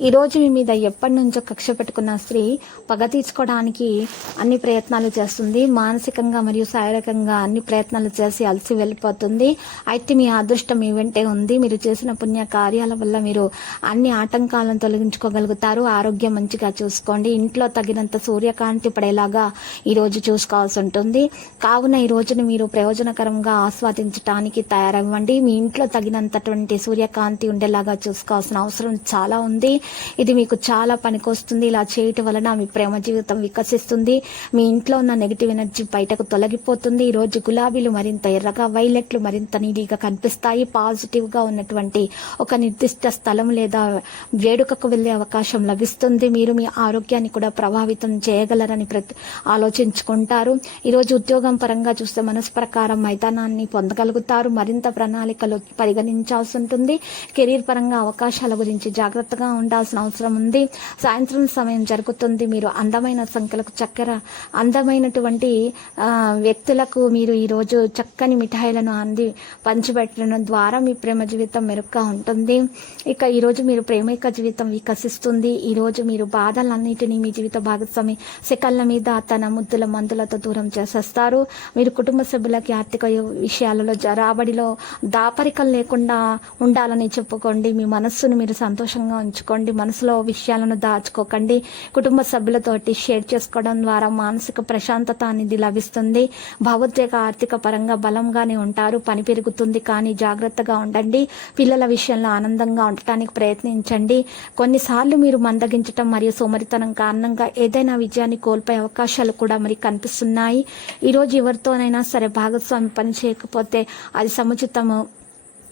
ఈ రోజు మీ మీద ఎప్పటి నుంచో కక్ష పెట్టుకున్న స్త్రీ పగ తీర్చుకోవడానికి అన్ని ప్రయత్నాలు చేస్తుంది. మానసికంగా మరియు శారీరకంగా అన్ని ప్రయత్నాలు చేసి అలసి వెళ్ళిపోతుంది. అయితే మీ అదృష్టం మీ వెంటే ఉంది. మీరు చేసిన పుణ్య కార్యాల వల్ల మీరు అన్ని ఆటంకాలను తొలగించుకోగలుగుతారు. ఆరోగ్యం మంచిగా చూసుకోండి. ఇంట్లో తగినంత సూర్యకాంతి పడేలాగా ఈరోజు చూసుకోవాల్సి ఉంటుంది. కావున ఈ రోజుని మీరు ప్రయోజనకరంగా ఆస్వాదించడానికి తయారవ్వండి. మీ ఇంట్లో తగినంతటువంటి సూర్యకాంతి ఉండేలాగా చూసుకోవాల్సిన అవసరం చాలా ఉంది. ఇది మీకు చాలా పనికొస్తుంది. ఇలా చేయటం వలన మీ ప్రేమ జీవితం వికసిస్తుంది. మీ ఇంట్లో ఉన్న నెగిటివ్ ఎనర్జీ బయటకు తొలగిపోతుంది. ఈరోజు గులాబీలు మరింత ఎర్రగా వైలెట్లు మరింత నీడీగా కనిపిస్తాయి. పాజిటివ్గా ఉన్నటువంటి ఒక నిర్దిష్ట స్థలం లేదా వేడుకకు వెళ్ళే అవకాశం లభిస్తుంది. మీరు మీ ఆరోగ్యాన్ని కూడా ప్రభావితం చేయగలరని ప్రతి ఆలోచించుకుంటారు. ఈరోజు ఉద్యోగం పరంగా చూస్తే మనసు ప్రకారం మైదానాన్ని పొందగలుగుతారు. మరింత ప్రణాళికలు పరిగణించాల్సి ఉంటుంది. కెరీర్ పరంగా అవకాశాల గురించి జాగ్రత్తగా ఉండాలి. ఉండాల్సిన అవసరం ఉంది. సాయంత్రం సమయం జరుగుతుంది. మీరు అందమైన సంఖ్యలకు చక్కెర అందమైనటువంటి వ్యక్తులకు మీరు ఈరోజు చక్కని మిఠాయిలను అంది పంచిపెట్టడం ద్వారా మీ ప్రేమ జీవితం మెరుగ్గా ఉంటుంది. ఇక ఈరోజు మీరు ప్రేమిక జీవితం వికసిస్తుంది. ఈరోజు మీరు బాధలన్నిటినీ మీ జీవిత భాగస్వామి శకళ్ళ మీద తన ముద్దుల మందులతో దూరం చేసేస్తారు. మీరు కుటుంబ సభ్యులకి ఆర్థిక విషయాలలో జ- రాబడిలో దాపరికం లేకుండా ఉండాలని చెప్పుకోండి. మీ మనస్సును మీరు సంతోషంగా ఉంచుకోండి. మనసులో విషయాలను దాచుకోకండి. కుటుంబ సభ్యులతోటి షేర్ చేసుకోవడం ద్వారా మానసిక ప్రశాంతత అనేది లభిస్తుంది. భావోద్వేగ ఆర్థిక పరంగా బలంగానే ఉంటారు. పని పెరుగుతుంది కానీ జాగ్రత్తగా ఉండండి. పిల్లల విషయంలో ఆనందంగా ఉండటానికి ప్రయత్నించండి. కొన్నిసార్లు మీరు మందగించటం మరియు సోమరితనం కారణంగా ఏదైనా విజయాన్ని కోల్పోయే అవకాశాలు కూడా మరి కనిపిస్తున్నాయి. ఈ రోజు ఎవరితోనైనా సరే భాగస్వామి పని చేయకపోతే అది సముచితము.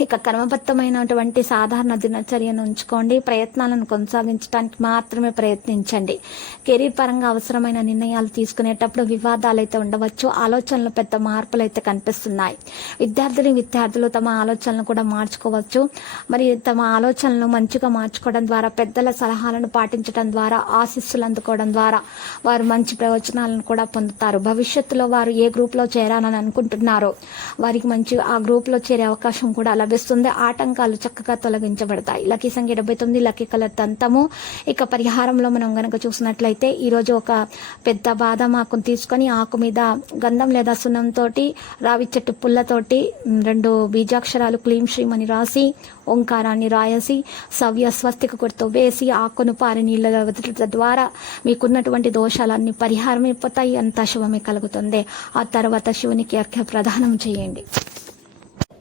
ఇక క్రమబద్ధమైనటువంటి సాధారణ దినచర్యను ఉంచుకోండి. ప్రయత్నాలను కొనసాగించడానికి మాత్రమే ప్రయత్నించండి. కెరీర్ పరంగా అవసరమైన నిర్ణయాలు తీసుకునేటప్పుడు వివాదాలు అయితే ఉండవచ్చు. ఆలోచనలు పెద్ద మార్పులు అయితే కనిపిస్తున్నాయి. విద్యార్థులు విద్యార్థులు తమ ఆలోచనలు కూడా మార్చుకోవచ్చు. మరి తమ ఆలోచనలను మంచిగా మార్చుకోవడం ద్వారా పెద్దల సలహాలను పాటించడం ద్వారా ఆశీస్సులు అందుకోవడం ద్వారా వారు మంచి ప్రయోజనాలను కూడా పొందుతారు. భవిష్యత్తులో వారు ఏ గ్రూప్లో చేరాలని అనుకుంటున్నారో వారికి మంచి ఆ గ్రూప్లో చేరే అవకాశం కూడా లభిస్తుంది. లభిస్తుంది ఆటంకాలు చక్కగా తొలగించబడతాయి. లక్కీ సంఖ్య డెబ్బై తొమ్మిది లక్కీ కలర్ దంతము. ఇక పరిహారంలో మనం గనక చూసినట్లయితే ఈ రోజు ఒక పెద్ద బాదం ఆకును తీసుకొని ఆకు మీద గంధం లేదా సున్నం తోటి రావి చెట్టు పుల్లతోటి రెండు బీజాక్షరాలు క్లీం శ్రీం అని రాసి ఓంకారాన్ని రాయసి సవ్య స్వస్తిక గుర్తు వేసి ఆకును పారి నీళ్ళలో వదలటం ద్వారా మీకున్నటువంటి దోషాలన్నీ పరిహారం అయిపోతాయి అంతా శుభమే కలుగుతుంది. ఆ తర్వాత శివునికి అర్ఘ్య ప్రదానం చేయండి.